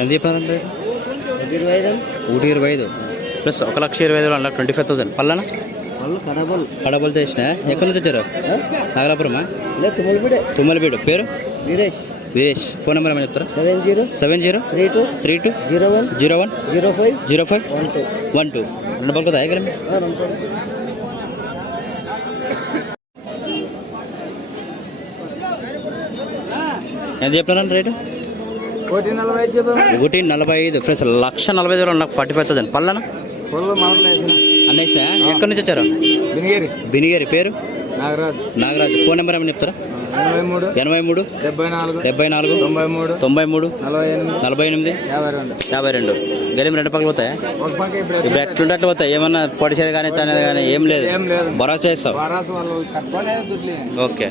ఎంత చెప్పారంటే 125 ప్లస్ 1,25,000 అలా 25,000 పల్లనా కడబల్ చేసిన ఎక్కడి నుంచి వచ్చారు? నాగలాపురమా? తుమ్మలబీడు. పేరు వీరేష్. ఫోన్ నెంబర్ ఏమైనా చెప్తారా? 7032010512 రెండు పలుకుతా ఎక్కడ ఎంత చెప్తున్నాను రేటు? 1,45 ఫ్రెండ్స్. 1,40,000 నాకు 45,000 పల్లనా అన్నయ్య. ఎక్కడి నుంచి వచ్చారు? బినిగేరి. పేరు నాగరాజు. ఫోన్ నెంబర్ ఏమైనా చెప్తారా? 83 74 93 48 52. గలిం రెండు పక్కలు పోతాయా? ఇప్పుడు ఎట్లుంటే పోతాయి. ఏమన్నా పొడిచేది కానీ తనేది కానీ ఏం లేదు. భరోసా చేస్తావు? ఓకే.